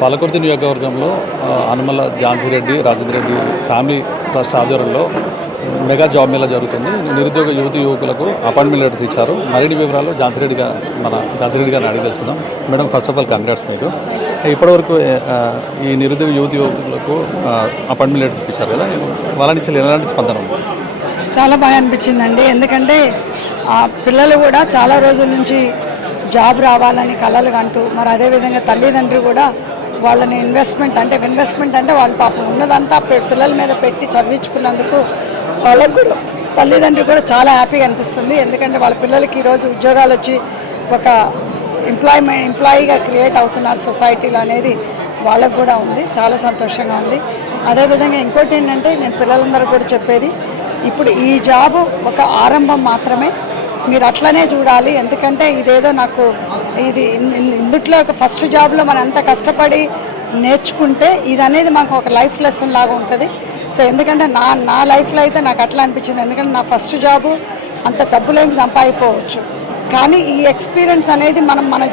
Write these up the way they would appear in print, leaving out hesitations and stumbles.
పాలకుర్తి నియోజకవర్గంలో Anumula Jhansi Reddy Rajendra Reddy family trust ఆధ్వర్యంలో mega job Mela జరుగుతుంది. నిరుద్యోగ యువకులకు అపాయింట్మెంట్ లెటర్స్ ఇచ్చారు. మరిన్ని వివరాలు ఝాన్సీ రెడ్డి గారిని అడిగి తెలుసుకుందాం. Madam, first of all congrats మీకు. ఇప్పటివరకు ఈ నిరుద్యోగ యువకులకు అపాయింట్మెంట్ లెటర్స్ ఇచ్చారు కదా, వాళ్ళ నుంచి ఎలాంటి స్పందన ఉంది? చాలా బాగా అనిపించిందండి. ఎందుకంటే ఆ పిల్లలు కూడా చాలా రోజుల నుంచి జాబ్ రావాలని కలలు కంటూ, మరి అదేవిధంగా తల్లిదండ్రులు కూడా వాళ్ళని ఇన్వెస్ట్మెంట్ అంటే వాళ్ళ పాపం ఉన్నదంతా పిల్లల మీద పెట్టి చదివించుకున్నందుకు వాళ్ళకు కూడా తల్లిదండ్రులు కూడా చాలా హ్యాపీగా అనిపిస్తుంది. ఎందుకంటే వాళ్ళ పిల్లలకి ఈరోజు ఉద్యోగాలు వచ్చి ఒక ఎంప్లాయీగా క్రియేట్ అవుతున్నారు సొసైటీలో అనేది వాళ్ళకు కూడా ఉంది. చాలా సంతోషంగా ఉంది. అదేవిధంగా ఇంకోటి ఏంటంటే నేను పిల్లలందరూ కూడా చెప్పేది, ఇప్పుడు ఈ జాబు ఒక ఆరంభం మాత్రమే, మీరు అట్లనే చూడాలి. ఎందుకంటే ఇదేదో నాకు ఇందుట్లో ఒక ఫస్ట్ జాబ్లో మనం ఎంత కష్టపడి నేర్చుకుంటే ఇది అనేది మాకు ఒక లైఫ్ లెసన్ లాగా ఉంటుంది. సో ఎందుకంటే నా లైఫ్లో అయితే నాకు అట్లా అనిపించింది. ఎందుకంటే నా ఫస్ట్ జాబు అంత డబ్బులేమి సంపాదించుకోవచ్చు, కానీ ఈ ఎక్స్పీరియన్స్ అనేది మన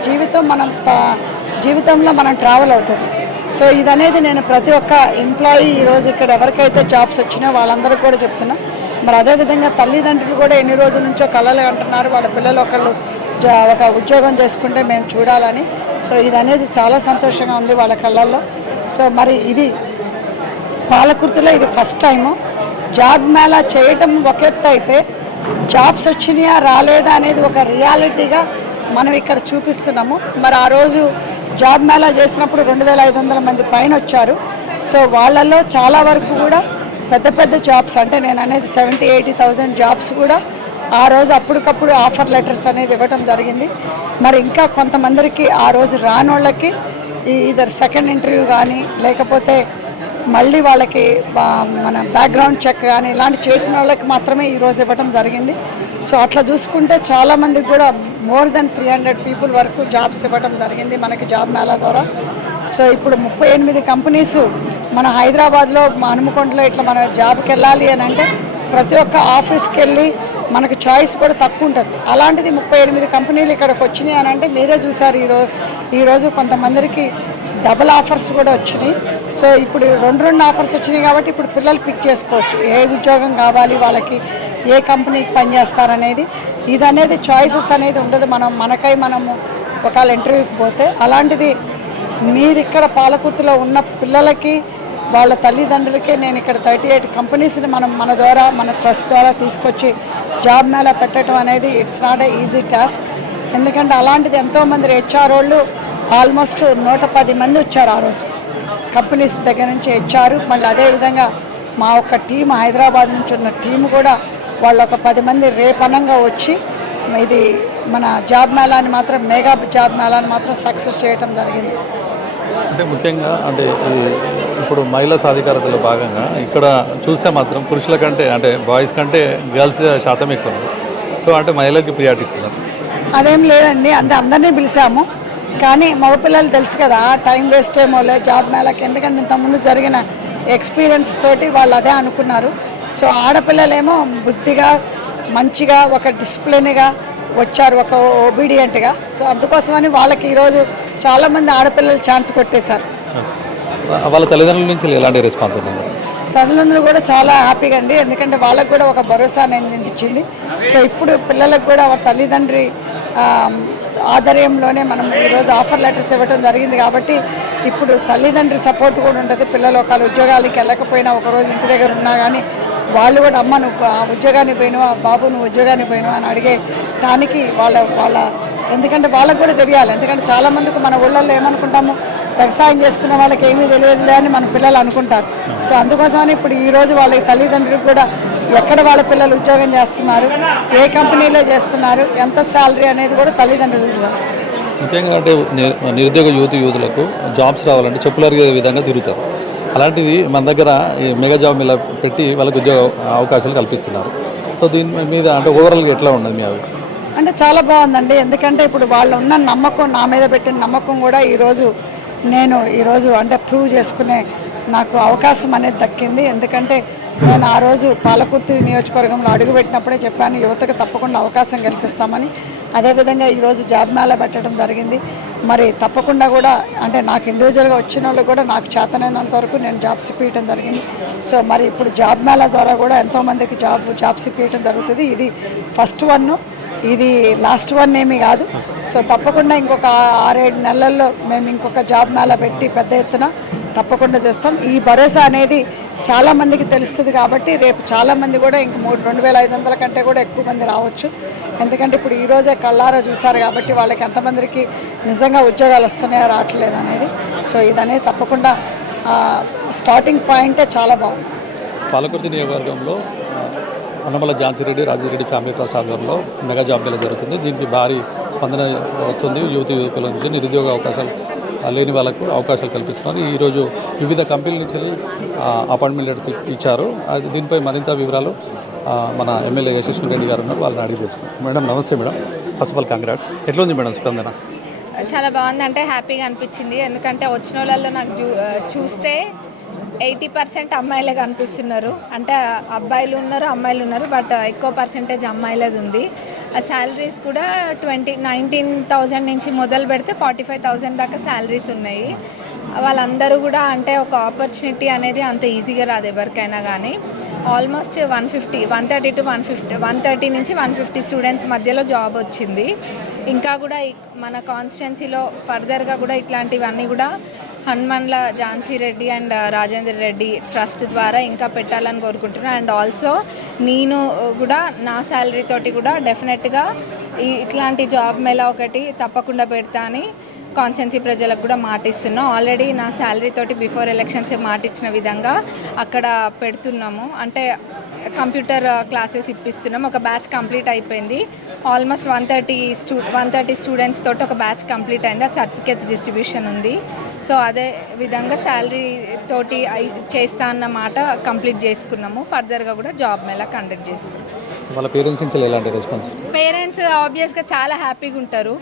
జీవితంలో మనం ట్రావెల్ అవుతుంది. సో ఇదనేది నేను ప్రతి ఒక్క ఎంప్లాయీ ఈరోజు ఇక్కడ ఎవరికైతే జాబ్స్ వచ్చినాయో వాళ్ళందరికీ కూడా చెప్తున్నా. మరి అదేవిధంగా తల్లిదండ్రులు కూడా ఎన్ని రోజుల నుంచో కలలు అంటున్నారు వాళ్ళ పిల్లలు ఒకళ్ళు ఒక ఉద్యోగం చేసుకుంటే మేము చూడాలని. సో ఇది అనేది చాలా సంతోషంగా ఉంది వాళ్ళ కళ్ళల్లో. సో మరి ఇది పాలకుర్తిలో ఇది ఫస్ట్ టైము జాబ్ మేళా చేయటం ఒక ఎత్తు అయితే, జాబ్స్ వచ్చినాయా రాలేదా అనేది ఒక రియాలిటీగా మనం ఇక్కడ చూపిస్తున్నాము. మరి ఆ రోజు జాబ్ మేళా చేసినప్పుడు 2500 మంది పైన వచ్చారు. సో వాళ్ళల్లో చాలా వరకు కూడా పెద్ద జాబ్స్, అంటే నేను అనేది 70,000-80,000 జాబ్స్ కూడా ఆ రోజు అప్పటికప్పుడు ఆఫర్ లెటర్స్ అనేది ఇవ్వటం జరిగింది. మరి ఇంకా కొంతమందికి ఆ రోజు రానోళ్ళకి ఇదర్ సెకండ్ ఇంటర్వ్యూ కానీ లేకపోతే మళ్ళీ వాళ్ళకి మన బ్యాక్గ్రౌండ్ చెక్ కానీ ఇలాంటి చేసిన వాళ్ళకి మాత్రమే ఈరోజు ఇవ్వటం జరిగింది. సో అట్లా చూసుకుంటే చాలామందికి కూడా మోర్ దెన్ 300 పీపుల్ వరకు జాబ్స్ ఇవ్వటం జరిగింది మనకి జాబ్ మేళా ద్వారా. సో ఇప్పుడు 38 కంపెనీస్ మన హైదరాబాద్లో హనుమకొండలో ఇట్లా మన జాబ్కి వెళ్ళాలి అని అంటే ప్రతి ఒక్క ఆఫీస్కి వెళ్ళి మనకు చాయిస్ కూడా తక్కువ ఉంటుంది. అలాంటిది 38 కంపెనీలు ఇక్కడికి వచ్చినాయి అని అంటే మీరే చూసారు. ఈరోజు కొంతమందికి డబుల్ ఆఫర్స్ కూడా వచ్చినాయి. సో ఇప్పుడు రెండు ఆఫర్స్ వచ్చినాయి కాబట్టి ఇప్పుడు పిల్లలు పిక్ చేసుకోవచ్చు ఏ ఉద్యోగం కావాలి వాళ్ళకి, ఏ కంపెనీకి పనిచేస్తారనేది. ఇది అనేది చాయిసెస్ అనేది ఉండదు మనము ఒకవేళ ఇంటర్వ్యూకి పోతే. అలాంటిది మీరు ఇక్కడ పాలకుర్తిలో ఉన్న పిల్లలకి వాళ్ళ తల్లిదండ్రులకే నేను ఇక్కడ 38 కంపెనీస్ని మన ద్వారా మన ట్రస్ట్ ద్వారా తీసుకొచ్చి జాబ్ మేళా పెట్టడం అనేది it's not a easy task. ఎందుకంటే అలాంటిది ఎంతోమంది హెచ్ఆర్ వాళ్ళు ఆల్మోస్ట్ 110 మంది వచ్చారు ఆ రోజు కంపెనీస్ దగ్గర నుంచి హెచ్ఆర్. మళ్ళీ అదేవిధంగా మా ఒక టీం హైదరాబాద్ నుంచి ఉన్న టీం కూడా వాళ్ళు ఒక 10 మంది రేపనంగా వచ్చి ఇది మన జాబ్ మేళాని మాత్రం మెగా జాబ్ మేళాని మాత్రం సక్సెస్ చేయడం జరిగింది. అంటే ముఖ్యంగా అంటే ఇప్పుడు మహిళా సాధికారతలో భాగంగా ఇక్కడ చూస్తే మాత్రం పురుషుల కంటే అంటే బాయ్స్ కంటే గర్ల్స్ శాతం ఎక్కువ ఉంది. సో అంటే మహిళలకి ప్రియారిటీ ఇస్తున్నారు. అదేం లేదండి, అందరినీ పిలిచాము, కానీ మగపిల్లలు తెలుసు కదా టైం వేస్ట్ ఏమోలే జాబ్ మేళాకి, ఎందుకంటే ఇంతకుముందు జరిగిన ఎక్స్పీరియన్స్ తోటి వాళ్ళు అదే అనుకున్నారు. సో ఆడపిల్లలేమో బుద్ధిగా మంచిగా ఒక డిసిప్లిన్గా వచ్చారు, ఒక ఒబీడియంట్గా. సో అందుకోసమని వాళ్ళకి ఈరోజు చాలామంది ఆడపిల్లలు ఛాన్స్ కొట్టేశారు. వాళ్ళ తల్లిదండ్రుల నుంచి ఎలాంటి రెస్పాన్స్ ఉంది? తల్లిదండ్రులు కూడా చాలా హ్యాపీగా అండి, ఎందుకంటే వాళ్ళకు కూడా ఒక భరోసా అనేది అనిపించింది. సో ఇప్పుడు పిల్లలకు కూడా తల్లిదండ్రి ఆధ్వర్యంలోనే మనం ఈరోజు ఆఫర్ లెటర్స్ ఇవ్వడం జరిగింది కాబట్టి ఇప్పుడు తల్లిదండ్రి సపోర్ట్ కూడా ఉంటుంది. పిల్లలు ఒకవేళ ఉద్యోగాలకి వెళ్ళకపోయినా ఒకరోజు ఇంటి దగ్గర ఉన్నా కానీ వాళ్ళు కూడా అమ్మ నువ్వు ఉద్యోగానికి పోయినావా, బాబు నువ్వు ఉద్యోగానికి పోయినావా అని అడిగే దానికి వాళ్ళ ఎందుకంటే వాళ్ళకు కూడా తెలియాలి. ఎందుకంటే చాలామందికి మన ఊళ్ళల్లో ఏమనుకుంటాము, వ్యవసాయం చేసుకున్న వాళ్ళకి ఏమీ తెలియదులే అని మన పిల్లలు అనుకుంటారు. సో అందుకోసమని ఇప్పుడు ఈరోజు వాళ్ళ తల్లిదండ్రులకు కూడా ఎక్కడ వాళ్ళ పిల్లలు ఉద్యోగం చేస్తున్నారు, ఏ కంపెనీలో చేస్తున్నారు, ఎంత శాలరీ అనేది కూడా తల్లిదండ్రులు చూస్తారు. ముఖ్యంగా అంటే నిరుద్యోగ యువతులకు జాబ్స్ రావాలంటే చెప్పులు అరిగే విధంగా తిరుగుతారు. అలాంటిది మన దగ్గర ఈ మెగా జాబ్ మేళా పెట్టి వాళ్ళకి ఉద్యోగ అవకాశాలు కల్పిస్తున్నారు. సో దీని మీద అంటే ఓవరాల్గా ఎట్లా ఉన్నది మీ అవి? అంటే చాలా బాగుందండి, ఎందుకంటే ఇప్పుడు వాళ్ళు ఉన్న నమ్మకం, నా మీద పెట్టిన నమ్మకం కూడా ఈరోజు అంటే ప్రూవ్ చేసుకునే నాకు అవకాశం అనేది దక్కింది. ఎందుకంటే నేను ఆ రోజు పాలకుర్తి నియోజకవర్గంలో అడుగుపెట్టినప్పుడే చెప్పాను, యువతకు తప్పకుండా అవకాశం కల్పిస్తామని. అదేవిధంగా ఈరోజు జాబ్ మేళా పెట్టడం జరిగింది. మరి తప్పకుండా కూడా అంటే నాకు ఇండివిజువల్గా వచ్చిన వాళ్ళు కూడా నాకు చేతనైనంత వరకు నేను జాబ్స్ ఇప్పించడం జరిగింది. సో మరి ఇప్పుడు జాబ్ మేళా ద్వారా కూడా ఎంతోమందికి జాబ్స్ ఇప్పించడం జరుగుతుంది. ఇది ఫస్ట్ వన్, ఇది లాస్ట్ వన్ ఏమీ కాదు. సో తప్పకుండా ఇంకొక 6-7 నెలల్లో మేము ఇంకొక జాబ్ మేళా పెట్టి పెద్ద ఎత్తున తప్పకుండా చేస్తాం. ఈ భరోసా అనేది చాలామందికి తెలుస్తుంది కాబట్టి రేపు చాలామంది కూడా ఇంక 2,500 కంటే కూడా ఎక్కువ మంది రావచ్చు. ఎందుకంటే ఇప్పుడు ఈరోజే కళ్ళారా చూసారు కాబట్టి వాళ్ళకి ఎంతమందికి నిజంగా ఉద్యోగాలు వస్తున్నాయో రావట్లేదు అనేది. సో ఇదనేది తప్పకుండా స్టార్టింగ్ పాయింటే చాలా బాగుంది. పాలకుర్తి నియోజకవర్గంలో అన్నమల ఝాన్సీ రెడ్డి రాజారెడ్డి ఫ్యామిలీ ట్రస్ట్ ఆధ్వర్యంలో మెగా జాబ్ మేళా జరుగుతుంది. దీనికి భారీ స్పందన వస్తుంది. యువకుల నుంచి నిరుద్యోగ అవకాశాలు లేని వాళ్ళకు అవకాశాలు కల్పిస్తున్నారు. ఈరోజు వివిధ కంపెనీల నుంచి అపాయింట్మెంట్ లెటర్స్ ఇచ్చారు. దీనిపై మరింత వివరాలు మన ఎమ్మెల్యే యశస్వి రెడ్డి గారు ఉన్నారు, వాళ్ళని అడిగి తెలుసుకున్నాం. మేడం నమస్తే madam, first of all congrats. ఎట్లా ఉంది మేడం స్పందన? చాలా బాగుంది, అంటే హ్యాపీగా అనిపించింది. ఎందుకంటే వచ్చిన వాళ్ళల్లో నాకు చూస్తే 80% అమ్మాయిలే కనిపిస్తున్నారు. అంటే అబ్బాయిలు ఉన్నారు, అమ్మాయిలు ఉన్నారు, బట్ ఎక్కువ పర్సెంటేజ్ అమ్మాయిలది ఉంది. ఆ శాలరీస్ కూడా 19,000 నుంచి మొదలు పెడితే 45,000 దాకా శాలరీస్ ఉన్నాయి. వాళ్ళందరూ కూడా అంటే ఒక ఆపర్చునిటీ అనేది అంత ఈజీగా రాదు ఎవరికైనా కానీ. ఆల్మోస్ట్ 130 to 150 నుంచి 150 స్టూడెంట్స్ మధ్యలో జాబ్ వచ్చింది. ఇంకా కూడా మన కాన్స్టిట్యున్సీలో ఫర్దర్గా కూడా ఇట్లాంటివన్నీ కూడా హనుమన్ల ఝాన్సీ రెడ్డి అండ్ రాజేంద్ర రెడ్డి ట్రస్ట్ ద్వారా ఇంకా పెట్టాలని కోరుకుంటున్నాను. అండ్ ఆల్సో నేను కూడా నా శాలరీ తోటి కూడా డెఫినెట్గా ఇట్లాంటి జాబ్ మేళా ఒకటి తప్పకుండా పెడతా అని కాన్స్టిట్యున్సీ ప్రజలకు కూడా మాటిస్తున్నాం. ఆల్రెడీ నా శాలరీ తోటి బిఫోర్ ఎలక్షన్స్ మాటిచ్చిన విధంగా అక్కడ పెడుతున్నాము. అంటే కంప్యూటర్ క్లాసెస్ ఇప్పిస్తున్నాం. ఒక బ్యాచ్ కంప్లీట్ అయిపోయింది. ఆల్మోస్ట్ 130 స్టూడెంట్స్ తోటి ఒక బ్యాచ్ కంప్లీట్ అయింది. ఆ సర్టిఫికేట్స్ డిస్ట్రిబ్యూషన్ ఉంది. సో అదే విధంగా శాలరీ తోటి చేస్తా అన్నమాట కంప్లీట్ చేసుకున్నాము. ఫర్దర్గా కూడా జాబ్ మేళా కండక్ట్ చేస్తాం. వాళ్ళ పేరెంట్స్ నుంచి ఎలాంటి రెస్పాన్స్? పేరెంట్స్ ఆబ్వియస్గా చాలా హ్యాపీగా ఉంటారు.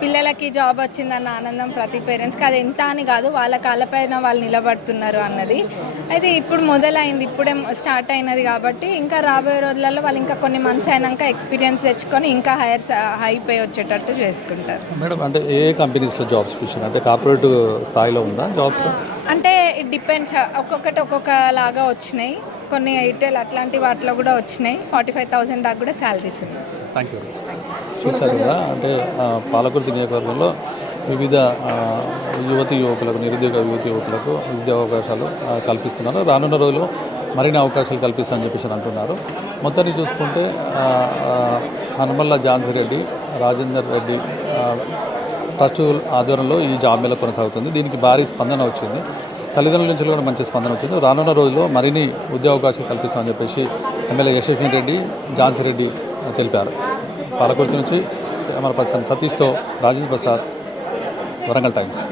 పిల్లలకి జాబ్ వచ్చిందన్న ఆనందం ప్రతి పేరెంట్స్కి. అది ఎంత అని కాదు, వాళ్ళ కాళ్ళపైన వాళ్ళు నిలబడుతున్నారు అన్నది. అయితే ఇప్పుడు మొదలైంది, ఇప్పుడే స్టార్ట్ అయినది కాబట్టి ఇంకా రాబోయే రోజులలో వాళ్ళు ఇంకా కొన్ని మంత్స్ అయినాక ఎక్స్పీరియన్స్ తెచ్చుకొని ఇంకా హై పే వచ్చేటట్టు చేసుకుంటారు. మేడం అంటే ఏ కంపెనీస్లో జాబ్స్ ఇచ్చారు? అంటే కార్పొరేట్ స్థాయిలో ఉందా జాబ్స్? అంటే ఇట్ డిపెండ్స్, ఒక్కొక్కటి ఒక్కొక్క లాగా వచ్చినాయి. కొన్ని ఎయిర్టెల్ అట్లాంటి వాటిలో కూడా వచ్చినాయి. 45,000 దాకా కూడా శాలరీస్ ఉన్నాయి. Thank you. చూశారు కదా, అంటే పాలకుర్తి నియోజకవర్గంలో వివిధ యువకులకు నిరుద్యోగ యువకులకు ఉద్యోగ అవకాశాలు కల్పిస్తున్నారు. రానున్న రోజుల్లో మరిన్ని అవకాశాలు కల్పిస్తామని చెప్పేసి అంటున్నారు. మొత్తాన్ని చూసుకుంటే హనుమల్ల ఝాన్సీ రెడ్డి రాజేందర్ రెడ్డి ట్రస్ట్ ఆధ్వర్యంలో ఈ జాబ్ మేళా కొనసాగుతుంది. దీనికి భారీ స్పందన వచ్చింది. తల్లిదండ్రుల నుంచి కూడా మంచి స్పందన వచ్చింది. రానున్న రోజుల్లో మరిన్ని ఉద్యోగ అవకాశాలు కల్పిస్తామని చెప్పేసి ఎమ్మెల్యే యశస్వి రెడ్డి ఝాన్సీ రెడ్డి తెలిపారు. పాలకుర్తి నుంచి కెమెరా పర్సన్ సతీష్తో రాజేంద్ర ప్రసాద్, వరంగల్ టైమ్స్.